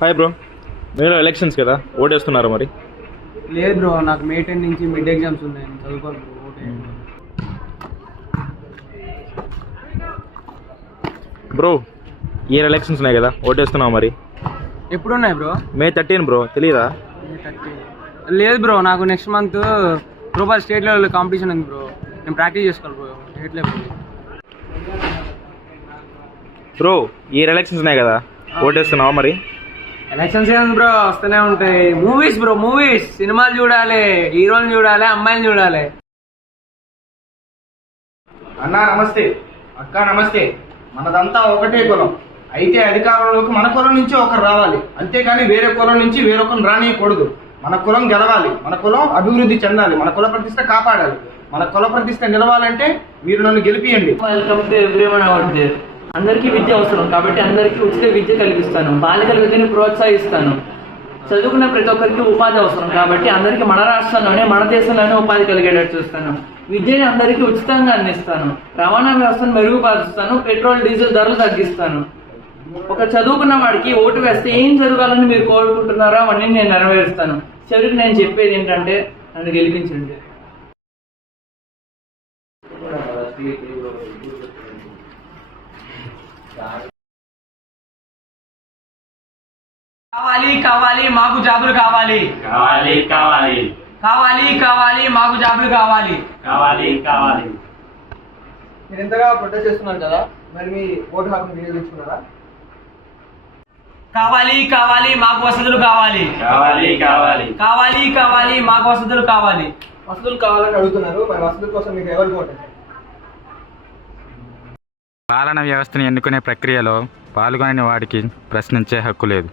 Hi bro, మీరు elections కదా, ఓటేస్తున్నారు మరి? లేదు బ్రో, నాకు మే 10 నుంచి మిడ్ ఎగ్జామ్స్ ఉన్నాయి, చదువుకోవాలి బ్రో. బ్రో, ఈ ఎలక్షన్స్ ఉన్నాయి కదా, ఓటేస్తున్నావు మరి? ఎప్పుడు ఉన్నాయి బ్రో? మే 13 బ్రో, తెలీదా? లేదు బ్రో, నాకు next month global state level competition ఉంది బ్రో, నేను ప్రాక్టీస్ చేసుకోవాలి బ్రో. స్టేట్ లెవెల్ బ్రో, ఈ ఎలక్షన్స్ ఉన్నాయి కదా, ఓటేస్తున్నావా మరి? ఎలక్షన్స్ ఏముంది బ్రో, వస్తూనే ఉంటాయి. మూవీస్ బ్రో, మూవీస్, సినిమాలు చూడాలి, హీరోలు చూడాలి, అమ్మాయిలు చూడాలి. అన్నా నమస్తే, అక్క నమస్తే. మనదంతా ఒకటే కులం, అయితే అధికారంలోకి మన కులం నుంచి ఒకరు రావాలి, అంతేకాని వేరే కులం నుంచి వేరొకరు రానియకూడదు. మన కులం గెలవాలి, మన కులం అభివృద్ధి చెందాలి, మన కుల ప్రతిష్ట కాపాడాలి. మన కుల ప్రతిష్ట నిలవాలంటే మీరు నన్ను గెలిపియండి. Welcome to everyone out there. అందరికీ విద్య అవసరం కాబట్టి అందరికీ ఉచిత విద్య కలిగిస్తాను, బాలికల విద్యను ప్రోత్సహిస్తాను. చదువుకున్న ప్రతి ఒక్కరికి ఉపాధి అవసరం కాబట్టి అందరికీ మన రాష్ట్రంలోనే మన దేశంలోనే ఉపాధి కలిగేటట్టు చూస్తాను. విద్యని అందరికీ ఉచితంగా అందిస్తాను. రవాణా వ్యవస్థను మెరుగుపరుస్తాను. పెట్రోల్ డీజిల్ ధరలు తగ్గిస్తాను. ఒక చదువుకున్న వాడికి ఓటు వేస్తే ఏం జరగాలని మీరు కోరుకుంటున్నారో అవన్నీ నేను నెరవేరుస్తాను. చివరికి నేను చెప్పేది ఏంటంటే నన్ను గెలిపించండి. కావాలి కావాలి మాకు జాబులు కావాలి, కావాలి కావాలి కావాలి కావాలి మాకు జాబులు కావాలి, కావాలి కావాలి. మీరు ఎంతగా ప్రొటెస్ట్ చేస్తున్నారు కదా, మరి మీ ఓటు హక్కును వినియోగించుకున్నారా? కావాలి కావాలి మాకు వసతులు కావాలి, కావాలి కావాలి కావాలి కావాలి మాకు వసతులు కావాలి. వసతులు కావాలని అడుగుతున్నారు, మరి వసతుల కోసం మీకు ఎవరికి ఓటు? పాలనా వ్యవస్థను ఎన్నుకునే ప్రక్రియలో పాల్గొనని వాడికి ప్రశ్నించే హక్కు లేదు.